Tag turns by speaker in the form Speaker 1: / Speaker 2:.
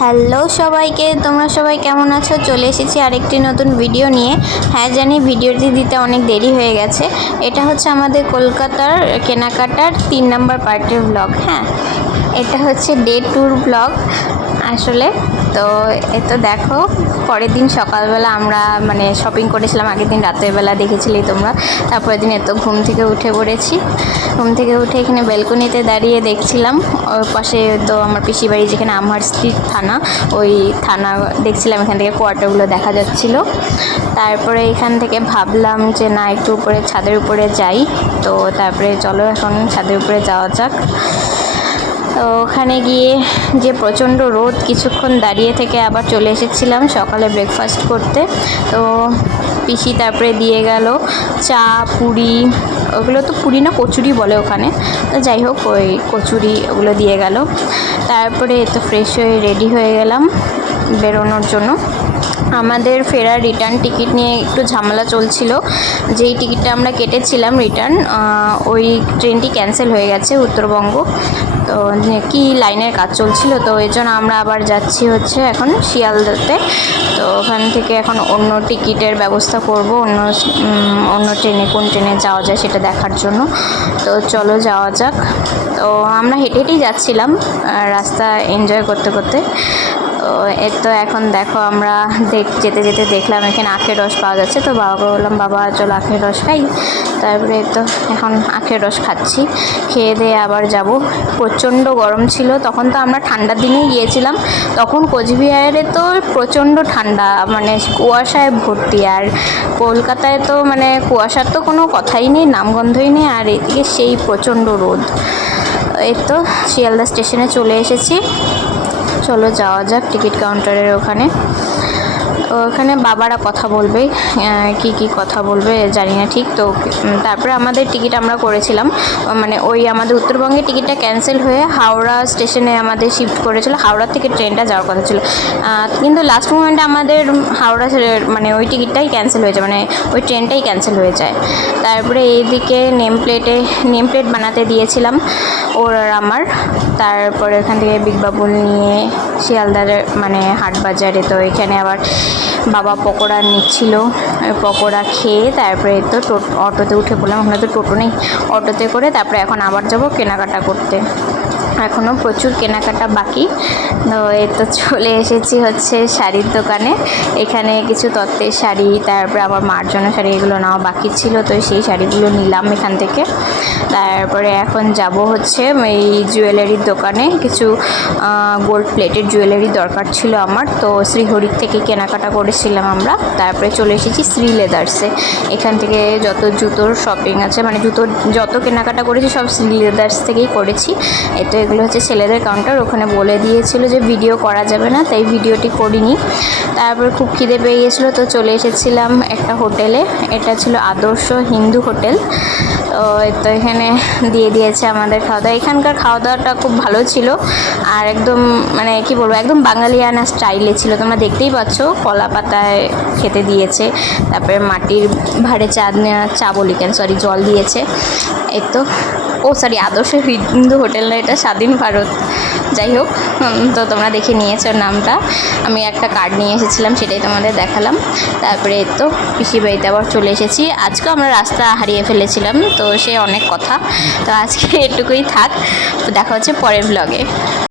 Speaker 1: Hello সবাইকে, তোমরা সবাই কেমন আছো? চলে এসেছি আরেকটি নতুন ভিডিও নিয়ে। হ্যাঁ জানি ভিডিওটি দিতে অনেক দেরি হয়ে গেছে। এটা হচ্ছে আমাদের কলকাতার কেনাকাটার তিন নম্বর পার্টির ব্লগ হ্যাঁ। এটা হচ্ছে ডে ট্যুর ব্লগ। আসলে। তো এ তো দেখো, পরের দিন সকালবেলা আমরা মানে শপিং করেছিলাম, আগের দিন রাতের বেলা দেখেছিলি তোমরা। তারপরের দিন এত ঘুম থেকে উঠে পড়েছি। ঘুম থেকে উঠে এখানে ব্যালকনিতে দাঁড়িয়ে দেখছিলাম। ওর পাশে তো আমার পিসি বাড়ি যেখানে আমার স্ট্রিট থানা, ওই থানা দেখছিলাম, এখান থেকে কোয়ার্টারগুলো দেখা যাচ্ছিল। তারপরে এখান থেকে ভাবলাম যে না, একটু উপরে ছাদের উপরে যাই। তো তারপরে চলো এখন ছাদের উপরে যাওয়া যাক। তো ওখানে গিয়ে যে প্রচণ্ড রোদ কিছুক্ষণ দাঁড়িয়ে থেকে আবার চলে এসেছিলাম সকালে ব্রেকফাস্ট করতে। তো পিসি তারপরে দিয়ে গেল চা, পুরি, ওগুলো তো পুরি না, কচুরি বলে ওখানে। তো যাই হোক, ওই কচুরি ওগুলো দিয়ে গেল। তারপরে তো ফ্রেশ হয়ে রেডি হয়ে গেলাম বেরোনোর জন্য। আমাদের ফেরার রিটার্ন টিকিট নিয়ে একটু ঝামেলা চলছিল। যেই টিকিটটা আমরা কেটেছিলাম রিটার্ন ওই ট্রেনটি ক্যান্সেল হয়ে গেছে উত্তরবঙ্গ। তো কি লাইনের কাজ চলছিল, তো এই জন্য আমরা আবার যাচ্ছি হচ্ছে এখন শিয়ালদাতে। তো ওখান থেকে এখন অন্য টিকিটের ব্যবস্থা করব, অন্য অন্য ট্রেনে কোন ট্রেনে যাওয়া যায় সেটা দেখার জন্য। তো চলো যাওয়া যাক। তো আমরা হেঁটে হেঁটেই যাচ্ছিলাম রাস্তা এনজয় করতে করতে। তো এর তো এখন দেখো আমরা যেতে যেতে দেখলাম এখানে আখের রস পাওয়া যাচ্ছে। তো বাবাকে বললাম, বাবা, চলো আখের রস খাই। তারপরে তো এখন আখের রস খাচ্ছি। খেয়ে দিয়ে আবার যাব। প্রচণ্ড গরম ছিল। তখন তো আমরা ঠান্ডার দিনেই গিয়েছিলাম। তখন কোচবিহারে তো প্রচণ্ড ঠান্ডা মানে কুয়াশায় ভর্তি। আর কলকাতায় তো মানে কুয়াশার তো কোনো কথাই নেই, নামগন্ধই নেই। আর এদিকে সেই প্রচণ্ড রোদ। এই তো শিয়ালদা স্টেশনে চলে এসেছি। চলো যাওয়া যাক টিকিট কাউন্টারের ওখানে। ওখানে বাবারা কথা বলবে কি কি কথা বলবে জানি না ঠিক, তো তারপরে আমাদের টিকিট আমরা করেছিলাম। মানে ওই আমাদের উত্তরবঙ্গের টিকিটটা ক্যান্সেল হয়ে হাওড়া স্টেশনে আমাদের শিফট করেছিল, হাওড়া থেকে ট্রেনটা যাওয়ার কথা ছিল। কিন্তু লাস্ট মোমেন্টে আমাদের হাওড়া মানে ওই টিকিটটাই ক্যান্সেল হয়ে যায় মানে ওই ট্রেনটাই ক্যান্সেল হয়ে যায়। তারপরে এইদিকে নেম প্লেটে নেম প্লেট বানাতে দিয়েছিলাম ওর আর আমার। তারপরে এখান থেকে বিগ বাবুল নিয়ে শিয়ালদার মানে হাট বাজারে তো এখানে আবার বাবা পকোড়া নিচ্ছিল পকোড়া খেয়ে তারপরে তো অটোতে উঠে পড়লাম। ওখানে তো টোটো নেই, অটোতে করে তারপরে এখন আবার যাব কেনাকাটা করতে। এখনও প্রচুর কেনাকাটা বাকি। তো এই তো চলে এসেছি হচ্ছে শাড়ির দোকানে। এখানে কিছু তত্ত্বের শাড়ি, তারপরে আবার মার জন্য শাড়ি এগুলো নেওয়া বাকি ছিল, তো সেই শাড়িগুলো নিলাম এখান থেকে। তারপরে এখন যাব হচ্ছে এই জুয়েলারির দোকানে। কিছু গোল্ড প্লেটের জুয়েলারি দরকার ছিল আমার, তো শ্রীহরির থেকে কেনাকাটা করেছিলাম আমরা। তারপরে চলে এসেছি শ্রী লেদার্সে। এখান থেকে যত জুতোর শপিং আছে মানে জুতোর যত কেনাকাটা করেছি, সব শ্রী লেদার্স থেকেই করেছি। এই তো এগুলো হচ্ছে ছেলেদের কাউন্টার ওখানে বলে দিয়েছিল যে ভিডিও করা যাবে না, তাই ভিডিওটি করিনি। তারপর খুব খিদে পেয়ে গেছিল, তো চলে এসেছিলাম একটা হোটেলে এটা ছিল আদর্শ হিন্দু হোটেল তো এখানে দিয়ে দিয়েছে আমাদের খাওয়া দাওয়া। এখানকার খাওয়া দাওয়াটা খুব ভালো ছিল। আর একদম মানে কি বলব, একদম বাঙালিয়ানা স্টাইলে ছিল। তোমরা দেখতেই পাচ্ছ, কলা পাতায় খেতে দিয়েছে। তারপরে মাটির ভাড়ে চা চা বলি কেন সরি জল দিয়েছে। এই তো। ও সরি আদর্শ হিন্দু হোটেল না এটা, স্বাধীন ভারত। যাই হোক তো তোমরা দেখে নিয়েছো নামটা। আমি একটা কার্ড নিয়ে এসেছিলাম, সেটাই তোমাদের দেখালাম। তারপরে তো পিসি বাড়িতে আবার চলে এসেছি। আজকেও আমরা রাস্তা হারিয়ে ফেলেছিলাম, তো সে অনেক কথা। তো আজকে এটুকুই থাক। দেখা হচ্ছে পরের ব্লগে